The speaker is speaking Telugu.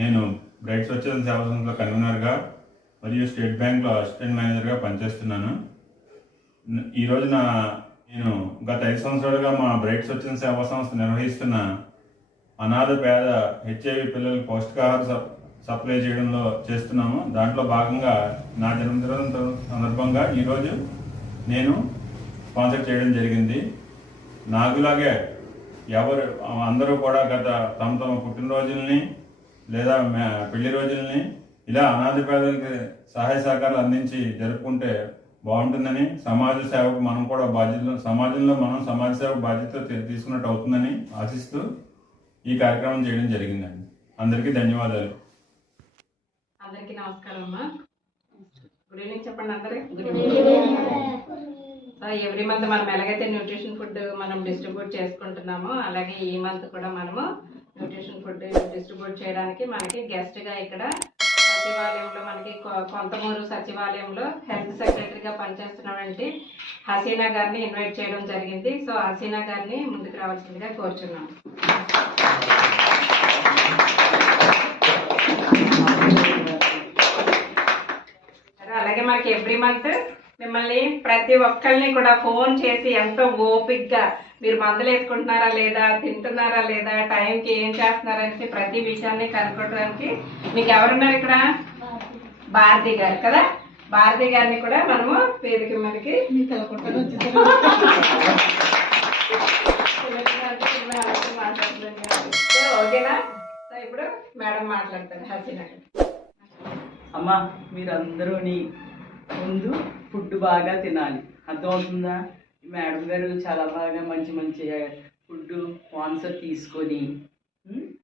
నేను బ్రైట్ స్వచ్ఛంద సేవా సంస్థలో కన్వీనర్గా మరియు స్టేట్ బ్యాంక్లో అసిస్టెంట్ మేనేజర్గా పనిచేస్తున్నాను. ఈ రోజున నేను గత 5 సంవత్సరాలుగా మా బ్రైట్ స్వచ్ఛంద సేవా సంస్థ నిర్వహిస్తున్న అనాథ పేద హెచ్ఐవి పిల్లలకు పౌష్టికాహార సప్లై చేయడంలో చేస్తున్నాము. దాంట్లో భాగంగా నా జన్మదినం సందర్భంగా ఈరోజు నేను స్పాన్సర్ చేయడం జరిగింది. నాకులాగే అందరూ కూడా గత తమ పుట్టినరోజుల్ని లేదా పెళ్లి రోజుల్ని ఇలా అనాథ పేదలకి సహాయ సహకారాలు అందించి జరుపుకుంటే బాగుంటుందని, సమాజ సేవకు మనం కూడా సమాజంలో మనం సమాజ సేవకు బాధ్యత తీసుకున్నట్టు అవుతుందని ఆశిస్తూ ఈ కార్యక్రమం చేయడం జరిగిందండి. అందరికీ ధన్యవాదాలు. అందరికీ నమస్కారం అమ్మా. గుడ్ ఈవినింగ్ చెప్పండి అందరూ. Good evening. ఎవ్రీ మంత్ మనం ఎలాగైతే న్యూట్రిషన్ ఫుడ్ మనం డిస్ట్రిబ్యూట్ చేసుకుంటున్నామో అలాగే ఈ మంత్ కూడా మనము న్యూట్రిషన్ ఫుడ్ డిస్ట్రిబ్యూట్ చేయడానికి మనకి గెస్ట్గా ఇక్కడ సచివాలయంలో మనకి కొంతమూరు సచివాలయంలో హెల్త్ సెక్రటరీగా పనిచేస్తున్నటువంటి హసీనా గారిని ఇన్వైట్ చేయడం జరిగింది. సో హసీనా గారిని ముందుకు రావాల్సిందిగా కోరుచున్నాం. అలాగే మనకి ఎవ్రీ మంత్ మిమ్మల్ని ప్రతి ఒక్కరిని కూడా ఫోన్ చేసి ఎంతో ఓపిక్గా మీరు మందులు వేసుకుంటున్నారా లేదా, తింటున్నారా లేదా, టైంకి ఏం చేస్తున్నారనేసి ప్రతి విషయాన్ని కనుక్కోవడానికి మీకు ఎవరున్నారు ఇక్కడ? భారతి గారు కదా. భారతి గారిని కూడా మనము పేరుకి మనకి ఓకేనా? సో ఇప్పుడు మేడం మాట్లాడతారు. హసీనా గారు. అమ్మా, మీరందరూ ముందు ఫుడ్ బాగా తినాలి, అర్థమవుతుందా? మేడం గారు చాలా బాగా మంచి మంచి ఫుడ్ స్పాన్సర్ తీసుకొని